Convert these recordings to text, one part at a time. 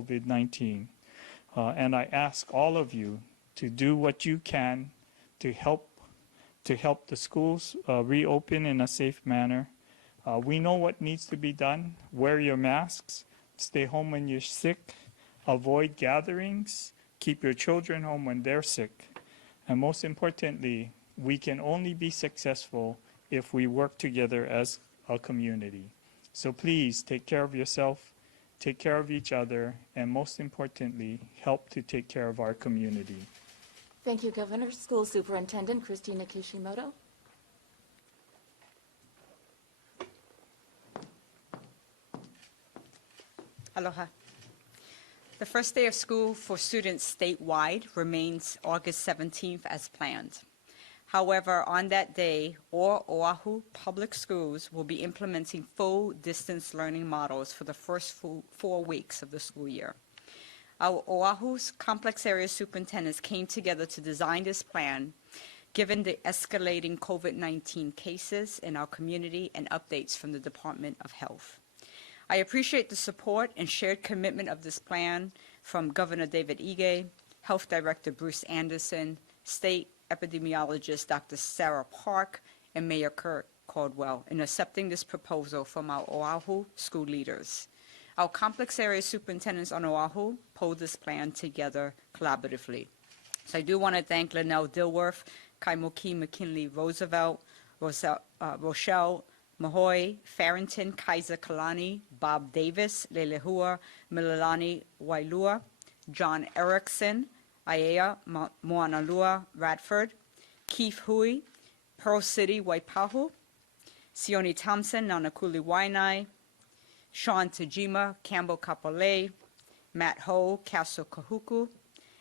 COVID-19. And I ask all of you to do what you can to help the schools reopen in a safe manner. We know what needs to be done. Wear your masks, stay home when you're sick, avoid gatherings, keep your children home when they're sick. And most importantly, we can only be successful if we work together as a community. So please take care of yourself, take care of each other, and most importantly, help to take care of our community. Thank you, Governor. School Superintendent Christina Kishimoto. Aloha. The first day of school for students statewide remains August 17th as planned. However, on that day, all Oahu public schools will be implementing full distance learning models for the first 4 weeks of the school year. Our Oahu's complex area superintendents came together to design this plan, given the escalating COVID-19 cases in our community and updates from the Department of Health. I appreciate the support and shared commitment of this plan from Governor David Ige, Health Director Bruce Anderson, State Epidemiologist Dr. Sarah Park, and Mayor Kurt Caldwell in accepting this proposal from our Oahu school leaders. Our complex area superintendents on Oahu pulled this plan together collaboratively. So I do want to thank Linnell Dilworth, Kaimoki McKinley Roosevelt, Rochelle Mahoy, Farrington, Kaiser Kalani, Bob Davis, Lelehua, Mililani Wailua, John Erickson, Aiea Moanalua Radford, Keith Hui, Pearl City Waipahu, Sione Thompson, Nanakuli Waianae, Sean Tajima, Campbell Kapolei, Matt Ho, Castle Kahuku,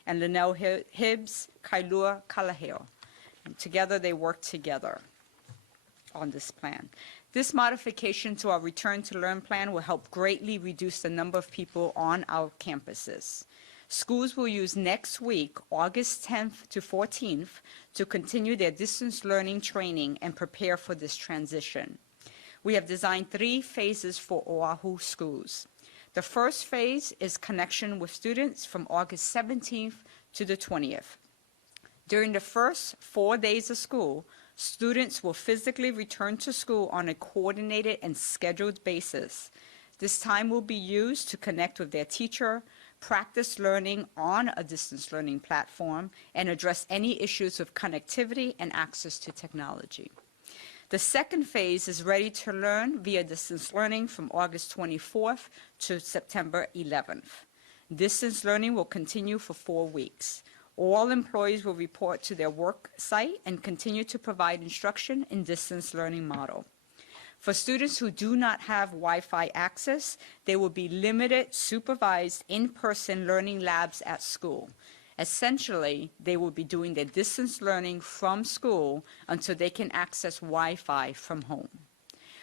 and Linnell Hibbs, Kailua Kalaheo. And together they worked together on this plan. This modification to our Return to Learn plan will help greatly reduce the number of people on our campuses. Schools will use next week, August 10th to 14th, to continue their distance learning training and prepare for this transition. We have designed 3 phases for Oahu schools. The first phase is connection with students from August 17th to the 20th. During the first 4 days of school, students will physically return to school on a coordinated and scheduled basis. This time will be used to connect with their teacher, practice learning on a distance learning platform, and address any issues with connectivity and access to technology. The second phase is ready to learn via distance learning from August 24th to September 11th. Distance learning will continue for 4 weeks. All employees will report to their work site and continue to provide instruction in distance learning model. For students who do not have Wi-Fi access, there will be limited supervised in-person learning labs at school. Essentially, they will be doing their distance learning from school until they can access Wi-Fi from home.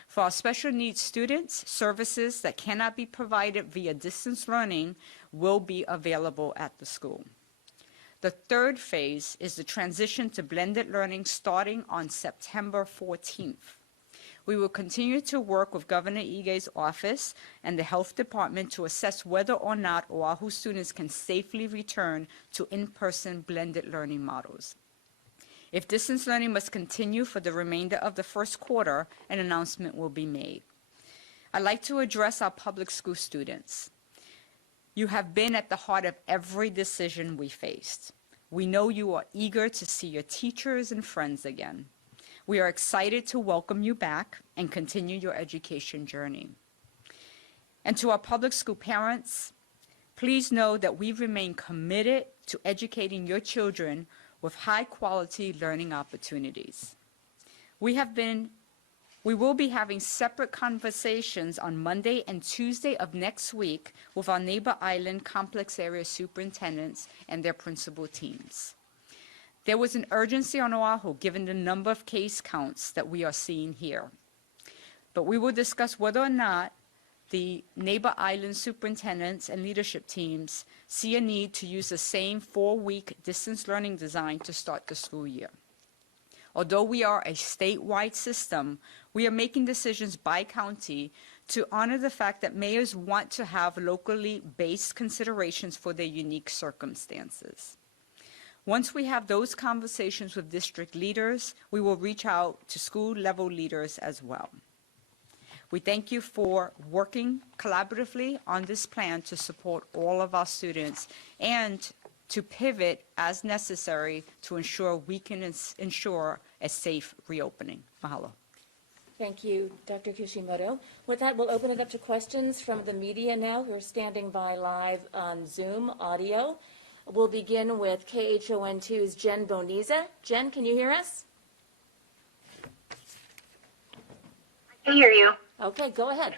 For our special needs students, services that cannot be provided via distance learning will be available at the school. The third phase is the transition to blended learning starting on September 14th. We will continue to work with Governor Ige's office and the Health Department to assess whether or not Oahu students can safely return to in-person blended learning models. If distance learning must continue for the remainder of the first quarter, an announcement will be made. I'd like to address our public school students. You have been at the heart of every decision we faced. We know you are eager to see your teachers and friends again. We are excited to welcome you back and continue your education journey. And to our public school parents, please know that we remain committed to educating your children with high-quality learning opportunities. We will be having separate conversations on Monday and Tuesday of next week with our neighbor island complex area superintendents and their principal teams. There was an urgency on Oahu given the number of case counts that we are seeing here. But we will discuss whether or not the neighbor island superintendents and leadership teams see a need to use the same 4-week distance learning design to start the school year. Although we are a statewide system, we are making decisions by county to honor the fact that mayors want to have locally based considerations for their unique circumstances. Once we have those conversations with district leaders, we will reach out to school-level leaders as well. We thank you for working collaboratively on this plan to support all of our students and to pivot as necessary to ensure we can ensure a safe reopening. Mahalo. Thank you, Dr. Kishimoto. With that, we'll open it up to questions from the media now who are standing by live on Zoom audio. We'll begin with KHON2's Jen Boniza. Jen, can you hear us? I can hear you. Okay, go ahead.